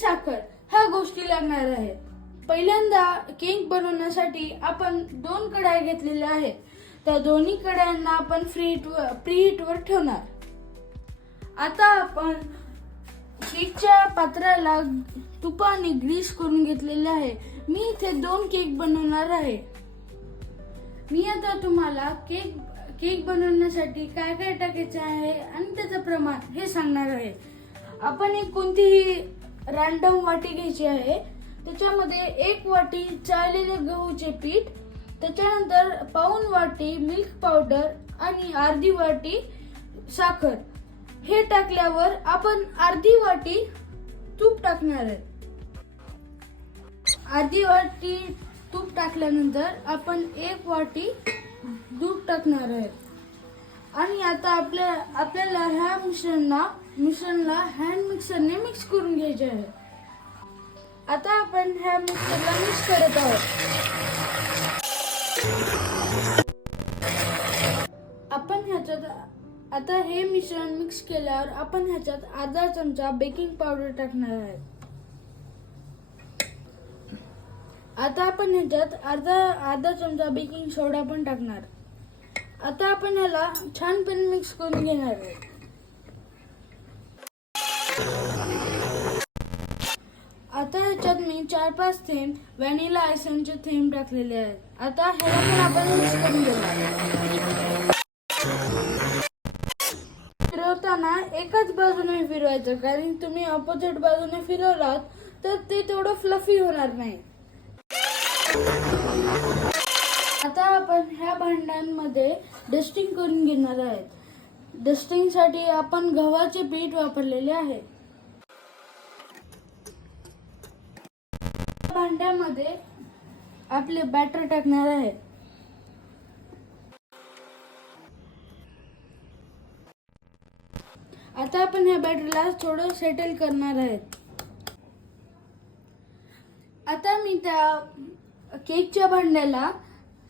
साखर ह्या गोष्टी लागणार आहेत. पहिल्यांदा केक बनवण्यासाठी आपण 2 कढया घेतलेल्या आहेत. त्या दोन्ही कढयांना आपण प्रीहीटवर ठेवणार. आता आपण केकच्या पात्राला तुपाने ग्रीस करून घेतलेले आहे. मी इथे 2 केक बनवणार आहे. मी आता तुम्हाला केक बनवण्यासाठी काय काय टाकायचे आहे आणि त्याचं प्रमाण हे सांगणार आहे. आपण एक कोणतीही रॅन्डम वाटी घ्यायची आहे. त्याच्यामध्ये 1 वाटी चाळलेले गहूचे पीठ, त्याच्यानंतर पाऊण वाटी मिल्क पावडर आणि अर्धी वाटी साखर हे टाकल्यावर आपण अर्धी वाटी तूप टाकणार आहे. अर्धी वाटी तूप टाकल्यानंतर आपण 1 वाटी दूध टाकणार आहे. आणि आता आपल्याला ह्या मिश्रणला हँड मिक्सरने मिक्स करून घ्यायचे आहे. आता आपण ह्या मिक्सरला मिक्स करत आहोत. आता हे मिश्रण मिक्स केल्यावर आपण ह्याच्यात अर्धा चमचा बेकिंग पावडर टाकणार आहे. आता आपण ह्याच्यात अर्धा चमचा बेकिंग सोडा पण टाकणार. आता आपण ह्याला छानपणे मिक्स करून घेणार आहे. आता ह्याच्यात मी 4-5 थेंब व्हॅनिला आयसिंगचे थेंब टाकलेले आहेत. आता ह्याला पण आपण मिक्स करून घेणार. फिरवताना एकाच बाजूने फिरवायचं, कारण तुम्ही ऑपोजिट बाजूने फिरवलात तर ते तेवढं फ्लफी होणार नाही. आता आपण ह्या भांड्यांमध्ये डस्टिंग करून घेणार आहेत. डस्टिंगसाठी आपण गव्हाचे पीठ वापरलेले आहे. भांड्यामध्ये आपले बॅटर टाकणार आहे. आता आपण ह्या बॅटरला थोडं सेटल करणार आहेत. आता मी त्या केकच्या भांड्याला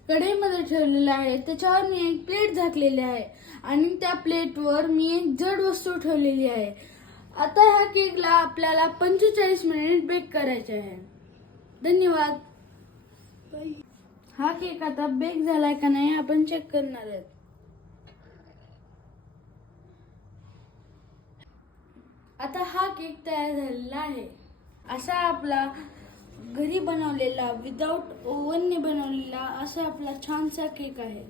कढईमध्ये ठेवलेलं आहे. त्याच्यावर मी एक प्लेट झाकलेली आहे आणि त्या प्लेटवर मी एक जड वस्तू ठेवलेली आहे. आता ह्या केकला आपल्याला 45 मिनिट बेक करायचे आहे. धन्यवाद. हा केक आता बेक झालाय का नाही आपण चेक करणार आहे. आता हा केक तयार झालेला आहे. असा आपला घरी बनवलेला विदाउट ओव्हनने बनवलेला असा आपला छानसा केक आहे.